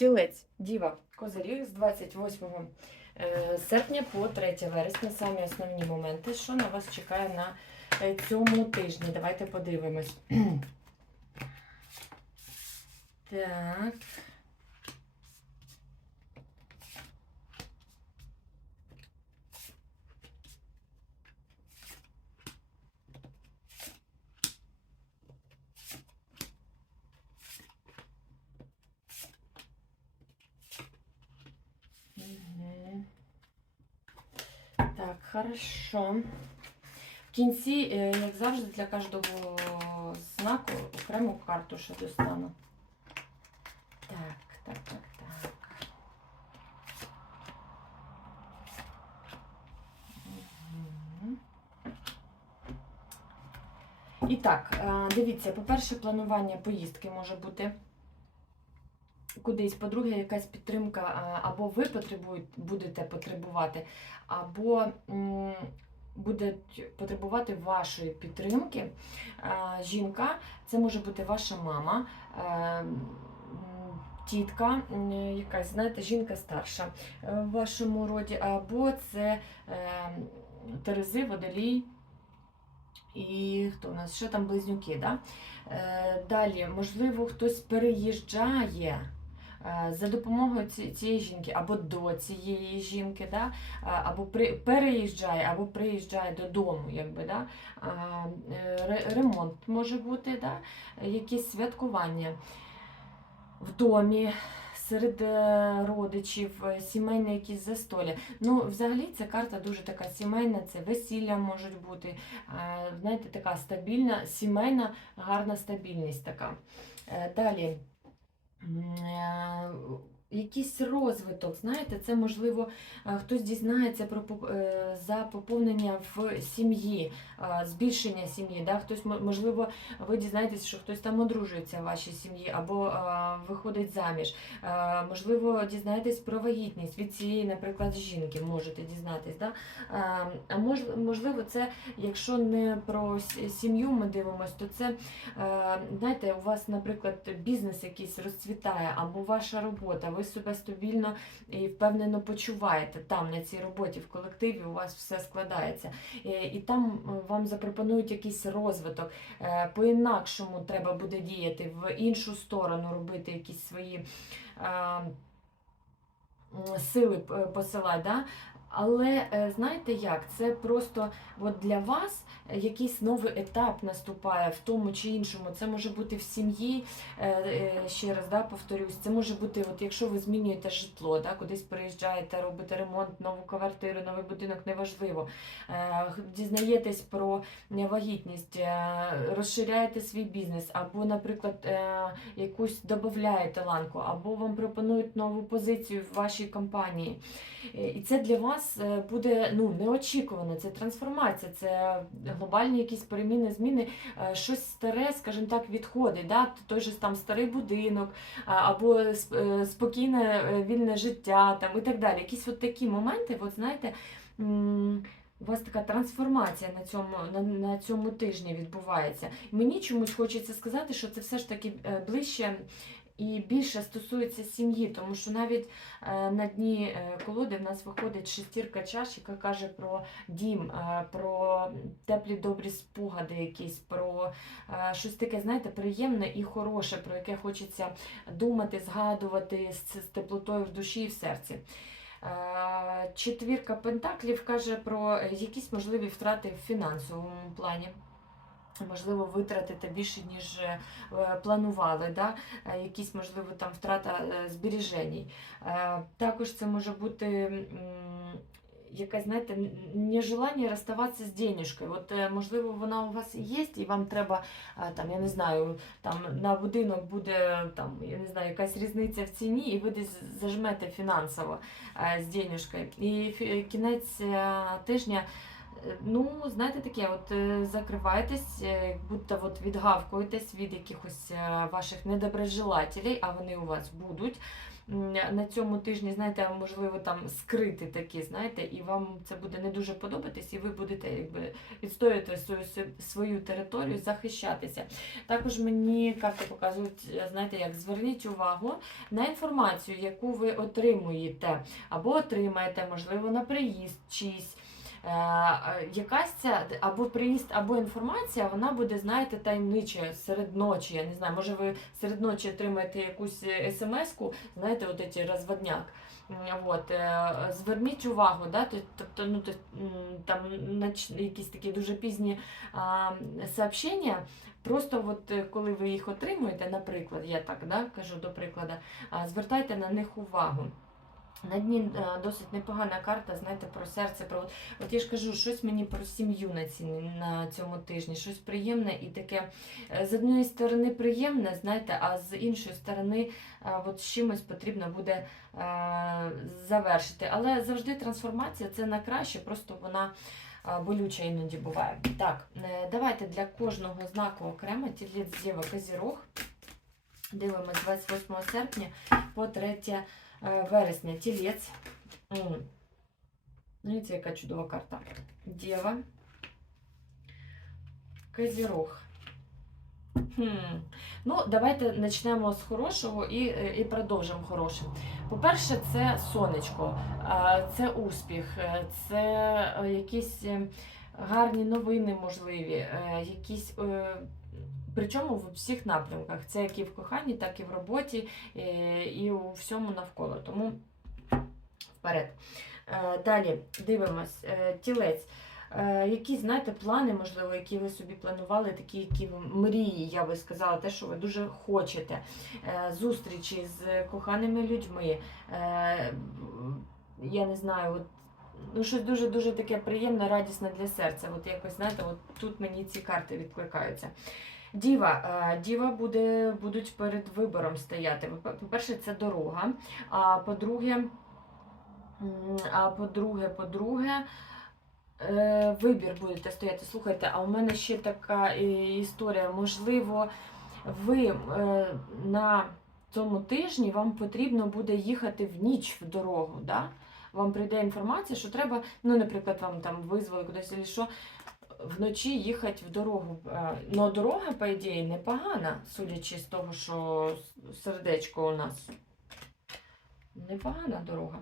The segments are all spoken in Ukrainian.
Тілець, діва, козиріг з 28 е, серпня по 3 вересня. Самі основні моменти, що на вас чекає на е, цьому тижні. Давайте подивимось. Так. Так, хорошо. В кінці, е, як завжди, для кожного знаку окрему карту ще достану. Так, так, так, так. І так, е, дивіться, по-перше, планування поїздки може бути кудись. По-друге, якась підтримка, або ви будете потребувати, або будуть потребувати вашої підтримки. Жінка, це може бути ваша мама. е, Тітка, якась, знаєте, жінка старша е, в вашому роді, або це е, Терези, Водолій і хто у нас? Ще там близнюки. Да? Е, Далі, можливо, хтось переїжджає за допомогою цієї жінки, або до цієї жінки, да? е, або при, переїжджає, або приїжджає додому, якби, да? Е, ре- ремонт може бути, да? якісь святкування в домі. Серед е, родичів, е, сімейне якісь застолля. Ну, взагалі, ця карта дуже така сімейна, це весілля можуть бути. е, Знаєте, така стабільна, сімейна, гарна стабільність така. Е, Далі. М, е, Якийсь розвиток, знаєте, це можливо е, хтось дізнається про е, за поповнення в сім'ї, е, збільшення сім'ї. Да? Хтось, можливо, ви дізнаєтесь, що хтось там одружується в вашій сім'ї або виходить заміж. Можливо, дізнаєтесь про вагітність від цієї, наприклад, жінки, можете дізнатись. Да? А можливо, це, якщо не про сім'ю ми дивимося, то це, знаєте, у вас, наприклад, бізнес якийсь розцвітає, або ваша робота, ви себе стабільно і впевнено почуваєте там, на цій роботі, в колективі у вас все складається. Е, І там е, вам запропонують якийсь розвиток. Е, По-інакшому треба буде діяти, в іншу сторону робити якісь свої е, сили посилати. Да? Але е, знаєте як? Це просто от для вас е, якийсь новий етап наступає в тому чи іншому. Це може бути в сім'ї, е, ще раз да, повторюсь, це може бути, от якщо ви змінюєте житло, да, кудись приїжджаєте, робите ремонт, нову квартиру, новий будинок, неважливо. Дізнаєтесь про вагітність, розширяєте свій бізнес, або, наприклад, якусь додаєте ланку, або вам пропонують нову позицію в вашій компанії. І це для вас е, буде ну, неочікувано. Це трансформація, це глобальні якісь переміни, зміни, Е, щось старе, скажімо так, відходить. Да? Той же там старий будинок, або е, спокійне вільне життя там, і так далі. Якісь от такі моменти, от знаєте. У вас така трансформація на цьому, на, на цьому тижні відбувається. Мені чомусь хочеться сказати, що це все ж таки ближче і більше стосується сім'ї, тому що навіть е, на дні е, колоди в нас виходить шестірка чаш, яка каже про дім, е, про теплі добрі спогади, якісь, про щось таке, знаєте, приємне і хороше, про яке хочеться думати, згадувати з, теплотою в душі і в серці. Четвірка пентаклів каже про якісь можливі втрати в фінансовому плані. Можливо, витратите більше, ніж е, планували, да? Е, якісь, можливо, там втрата е, збережень. Також це може бути якась, знаєте, нежелання розставатися з денежкою. От, можливо, вона у вас є, і вам треба, там, я не знаю, там, на будинок буде там, я не знаю, якась різниця в ціні, і ви десь зажмете фінансово з денежкою. І кінець тижня Ну, знаєте, таке, от е, закриваєтесь, е, як будто от відгавкуєтесь від якихось е, ваших недоброжелателей, а вони у вас будуть. На цьому тижні, знаєте, можливо, там скрити такі, знаєте, і вам це буде не дуже подобатись, і ви будете якби відстоювати свою свою територію, захищатися. Також мені карти показують, знаєте, як зверніть увагу на інформацію, яку ви отримуєте, або отримаєте, можливо, на приїзд чийсь. Е, е, якась ця або приїзд, або інформація, вона буде, знаєте, таємнича серед ночі. Я не знаю, може ви серед ночі отримаєте якусь смс-ку, знаєте, от ці розводняк. От, е, зверніть увагу, да? тобто, ну, там якісь такі дуже пізні а, сообщення. Просто от, е, коли ви їх отримуєте, наприклад, я так да, кажу до прикладу, звертайте на них увагу. На дні е, досить непогана карта, знаєте, про серце. Про... От, я ж кажу, щось мені про сім'ю на, ці, на цьому тижні, щось приємне і таке е, з однієї сторони приємне, знаєте, а з іншої сторони е, от чимось потрібно буде завершити. Але завжди трансформація це на краще, просто вона болюча іноді буває. Так, давайте для кожного знаку окремо тілець Єва Козірог. Дивимось 28 серпня по 3 е, вересня. Тілець. М. Дивіться, яка чудова карта. Дєва. Козірог. Хм. Ну, давайте почнемо з хорошого і, е, і продовжимо хорошим. По-перше, це сонечко, це успіх, е, це е, якісь е, гарні новини можливі, е, якісь. Причому в всіх напрямках. Це як і в коханні, так і в роботі, е, і у всьому навколо. Тому вперед. Е, Далі дивимось, Е, тілець. Якісь, знаєте, плани, можливо, які ви собі планували, такі, які мрії, я би сказала, те, що ви дуже хочете. Зустрічі з коханими людьми. Я не знаю, от, ну, щось дуже-дуже таке приємне, радісне для серця. От якось, знаєте, от тут мені ці карти відкликаються. Діва, е, діва буде, будуть перед вибором стояти. По- По-перше, це дорога. А по-друге, а по-друге, по-друге, е, вибір будете стояти. Слухайте, а у мене ще така е, історія. Можливо, ви на цьому тижні вам потрібно буде їхати в ніч в дорогу. Да? Вам прийде інформація, що треба, ну, наприклад, вам там визвали кудись, що, вночі їхати в дорогу. Е, Ну, дорога, по ідеї, непогана, судячи з того, що сердечко у нас. Непогана дорога.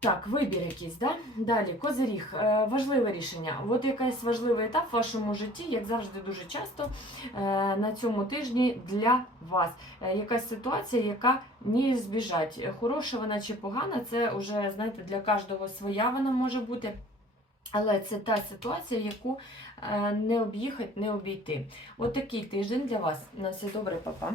Так, вибір якийсь, да? Далі, козиріг. Е, важливе рішення. От якийсь важливий етап в вашому житті, як завжди, дуже часто е, на цьому тижні для вас. Якась ситуація, яка не збіжать. Хороша вона чи погана, це вже, знаєте, для кожного своя вона може бути. Але це та ситуація, яку е, не об'їхати, не обійти. От такий тиждень для вас. На все добре, папа.